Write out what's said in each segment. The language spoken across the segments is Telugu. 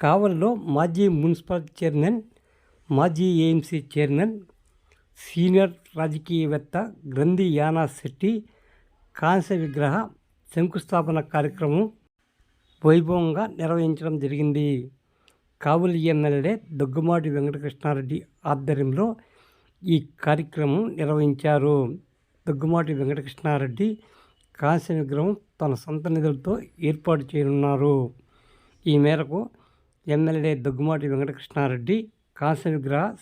కావలిలో మాజీ మున్సిపల్ చైర్మన్ మాజీ ఏఎంసీ చైర్మన్ సీనియర్ రాజకీయవేత్త గ్రంథి యానా శెట్టి కాంస్య విగ్రహ శంకుస్థాపన కార్యక్రమం వైభవంగా నిర్వహించడం జరిగింది. కావలి ఎమ్మెల్యే దగ్గుమాటి వెంకటకృష్ణారెడ్డి ఆధ్వర్యంలో ఈ కార్యక్రమం నిర్వహించారు. దగ్గుమాటి వెంకటకృష్ణారెడ్డి కాంస్య విగ్రహం తన సొంత నిధులతో ఏర్పాటు చేయనున్నారు. ఈ మేరకు ఎమ్మెల్యే దగ్గుమాటి వెంకటకృష్ణారెడ్డి కాంస్య విగ్రహ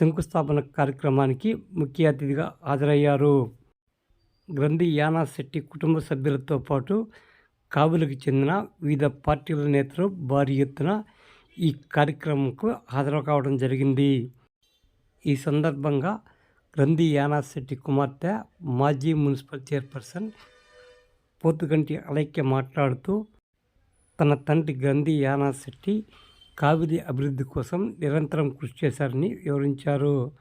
శంకుస్థాపన కార్యక్రమానికి ముఖ్య అతిథిగా హాజరయ్యారు. గ్రంథి యానా శెట్టి కుటుంబ సభ్యులతో పాటు కాబులకు చెందిన వివిధ పార్టీల నేతలు భారీ ఎత్తున ఈ కార్యక్రమంకు హాజరు కావడం జరిగింది. ఈ సందర్భంగా గ్రంథి యానా శెట్టి కుమార్తె మాజీ మున్సిపల్ చైర్పర్సన్ పోతుగంటి అలైక్య మాట్లాడుతూ తన తండ్రి గ్రంథి యానా శెట్టి కావిరి అభివృద్ధి కోసం నిరంతరం కృషి చేశారని వివరించారు.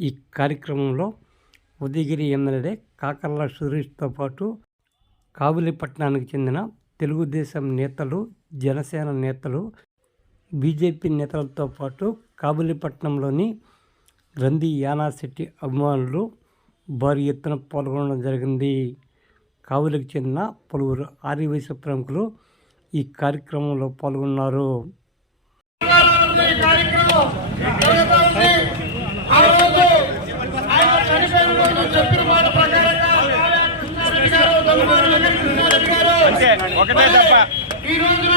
ఈ కార్యక్రమంలో ఉదయగిరి ఎమ్మెల్యే కాకర్ల సురేష్తో పాటు కావులిపట్నానికి చెందిన తెలుగుదేశం నేతలు జనసేన నేతలు బీజేపీ నేతలతో పాటు కాబులిపట్నంలోని గ్రంథి యానాశెట్టి అభిమానులు భారీ ఎత్తున పాల్గొనడం జరిగింది. కావులకు చెందిన పలువురు ఆర్యవైశ్య ప్రముఖులు ఈ కార్యక్రమంలో పాల్గొన్నారు. ఒకటే తప్ప. ఈ రోజున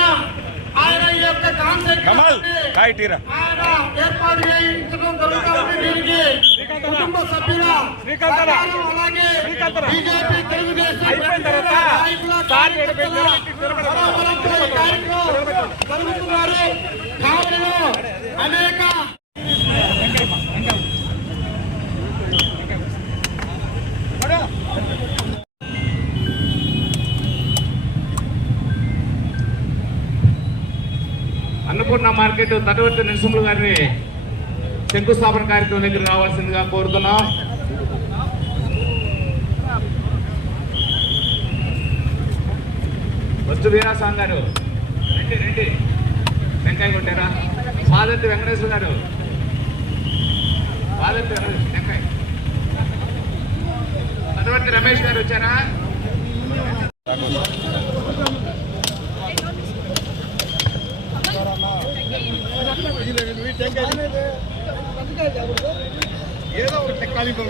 ఆయన యొక్క కాన్సెప్ట్ ఆయన ఏర్పాటు చేయించడం జరుగుతుంది దీనికి కుటుంబ సభ్యుల అలాగే. బీజేపీ తెలుగుదేశం కార్యకర్తల జరుగుతున్నారు అనేక అన్నపూర్ణ మార్కెట్ తటవర్తి నరసింహులు గారిని శంకుస్థాపన కార్యక్రమం దగ్గర రావాల్సిందిగా కోరుతున్నాం. వస్తు వీరాస్వామి గారు. రండి రండి. వెంకాయ కొట్టారా? పాదర్తి వెంకటేశ్వర గారు. పాదర్తి వెంకటేశ్వర వెంకాయ తటవర్తి రమేష్ గారు వచ్చారా? ఏదో ఒక టెక్నాలిఫోమ్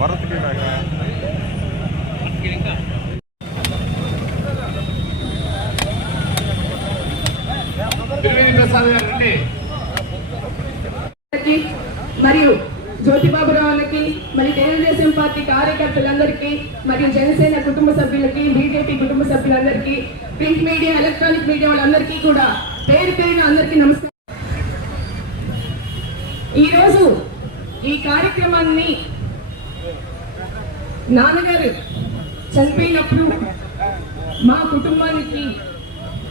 భరత్ టీరాక త్రివేణి ప్రసాద్ గారు రండి గారికి మరియు జ్యోతిబాబురావులకి మరి తెలుగుదేశం పార్టీ కార్యకర్తలందరికీ మరియు జనసేన కుటుంబ సభ్యులకి బీజేపీ కుటుంబ సభ్యులందరికీ ప్రింట్ మీడియా ఎలక్ట్రానిక్ మీడియా వాళ్ళందరికీ కూడా పేరు పేరున అందరికీ నమస్కారం. ఈరోజు ఈ కార్యక్రమాన్ని నాన్నగారు చనిపోయినప్పుడు మా కుటుంబానికి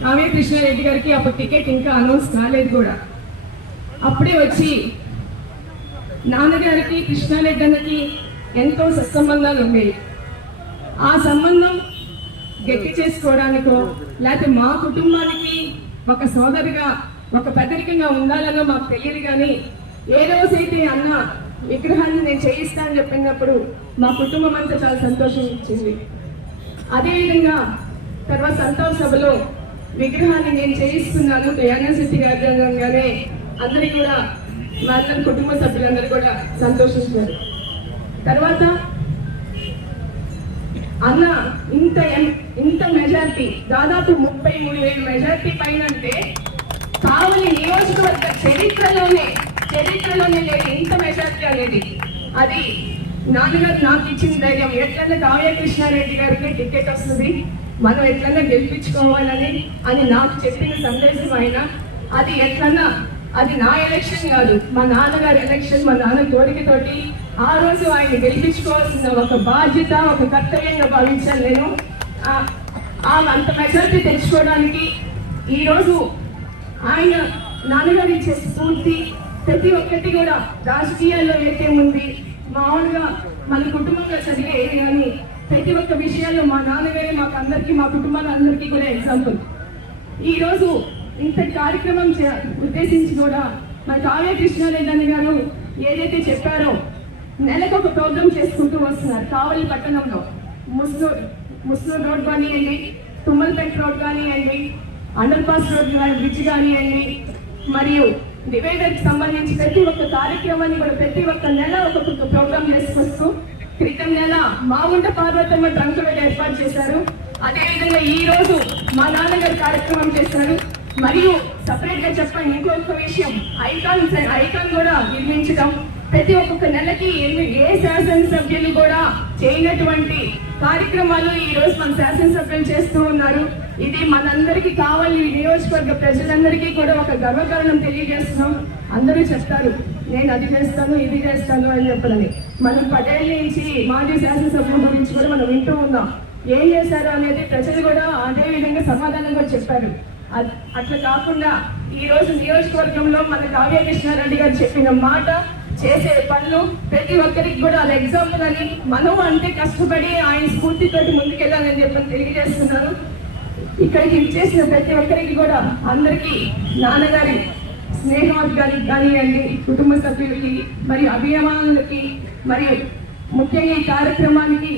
కావ్య కృష్ణారెడ్డి గారికి అప్పుడు టికెట్ ఇంకా అనౌన్స్ కాలేదు కూడా. అప్పుడే వచ్చి నాన్నగారికి కృష్ణారెడ్డి అన్నకి ఎంతో సత్సంబంధాలు ఉండేవి. ఆ సంబంధం గట్టి చేసుకోవడానికో లేకపోతే మా కుటుంబానికి ఒక సోదరిగా ఒక పెద్దరికంగా ఉండాలనో మాకు తెలియదు కానీ ఏ రోజైతే అన్న విగ్రహాన్ని నేను చేయిస్తానని చెప్పినప్పుడు మా కుటుంబం అంతా చాలా సంతోషం ఇచ్చింది. అదేవిధంగా తర్వాత సంతాప సభలో విగ్రహాన్ని నేను చేయిస్తున్నాను. దయానందశెట్టి గారి అందరికీ కూడా వాళ్ళ కుటుంబ సభ్యులందరూ కూడా సంతోషిస్తారు. తర్వాత అన్న ఇంత ఇంత మెజార్టీ దాదాపు ముప్పై మూడు వేల మెజార్టీ పైన అంటే కావలి నియోజకవర్గ చరిత్రలోనే చరిత్రలోనే లేదు ఇంత మెజార్టీ అనేది. అది నాన్నగారు నాకు ఇచ్చిన ధైర్యం. ఎట్లన్నా కావ్య కృష్ణారెడ్డి గారికి టికెట్ వస్తుంది. మనం ఎట్లన్నా గెలిపించుకోవాలని అని నాకు చెప్పిన సందేశం అయినా అది ఎట్లన్నా అది నా ఎలక్షన్ కాదు. మా నాన్నగారి ఎలక్షన్ మా నాన్న కోరికతోటి ఆ రోజు ఆయన గెలిపించుకోవాల్సిన ఒక బాధ్యత ఒక కర్తవ్యంగా భావించాను నేను. అంత మెజారిటీ తెచ్చుకోవడానికి ఈరోజు ఆయన నాన్నగారు ఇచ్చే స్ఫూర్తి ప్రతి ఒక్కటి కూడా రాజకీయాల్లో అయితే ఉంది. మామూలుగా మన కుటుంబంలో చదివే కానీ ప్రతి ఒక్క విషయాల్లో మా నాన్నగారే మాకు అందరికీ మా కుటుంబాలందరికీ కూడా ఎగ్జాంపుల్ ఈరోజు ఇంతటి ఇంత కార్యక్రమం చే- ఉద్దేశించి కూడా మా కావ్య కృష్ణారెడ్డి గారు ఏదైతే చెప్పారో నెలకు ఒక ప్రోగ్రామ్ చేసుకుంటూ వస్తున్నారు. కావలి పట్టణంలో. ముస్లూర్ ముస్లూర్ రోడ్ కానివ్వండి తుమ్మలపేట రోడ్ కానివ్వండి అండర్ పాస్ రోడ్ కానీ బ్రిడ్జ్ కానివ్వండి మరియు డివైడర్కి సంబంధించి ప్రతి ఒక్క కార్యక్రమాన్ని కూడా ప్రతి ఒక్క నెల ఒక్కొక్క ప్రోగ్రామ్ చేసుకొస్తూ క్రితం నెల మాగుంట పార్వతమ్మ ట్రంక్ ఏర్పాటు చేశారు. అదేవిధంగా ఈ రోజు మా నాన్నగారు కార్యక్రమం చేశారు. మరియు సపరేట్గా చెప్పండి ఇంకొక విషయం. ఐకాన్ ఐకాన్ కూడా నిర్మించడం. ప్రతి ఒక్కొక్క నెలకి ఎనిమిది ఏ శాసనసభ్యులు కూడా చేయనటువంటి కార్యక్రమాలు ఈ రోజు మన శాసనసభ్యులు చేస్తూ ఉన్నారు. ఇది మనందరికీ కావాలి. ఈ నియోజకవర్గ ప్రజలందరికీ కూడా ఒక గర్వకారణం తెలియజేస్తున్నాం. అందరూ చెప్తారు నేను అది చేస్తాను ఇది చేస్తాను అని చెప్పాలని మనం పటేల్ నుంచి మాజీ శాసనసభ్యుల గురించి కూడా మనం వింటూ ఉన్నాం. ఏం చేశారు అనేది ప్రజలు కూడా అదే విధంగా సమాధానంగా చెప్పారు. అట్లా కాకుండా ఈ రోజు నియోజకవర్గంలో మన కావ్య కృష్ణారెడ్డి గారు చెప్పిన మాట చేసే పనులు ప్రతి ఒక్కరికి కూడా అది ఎగ్జాంపుల్ అని మనం అంటే కష్టపడి ఆయన స్ఫూర్తితోటి ముందుకెళ్ళాలని చెప్పి తెలియజేస్తున్నాను ఇక్కడికి ఇచ్చేసిన ప్రతి ఒక్కరికి కూడా అందరికీ నాన్నగారి స్నేహవర్గానికి కానివ్వండి కుటుంబ సభ్యులకి మరియు అభిమానులకి మరియు ముఖ్యంగా ఈ కార్యక్రమానికి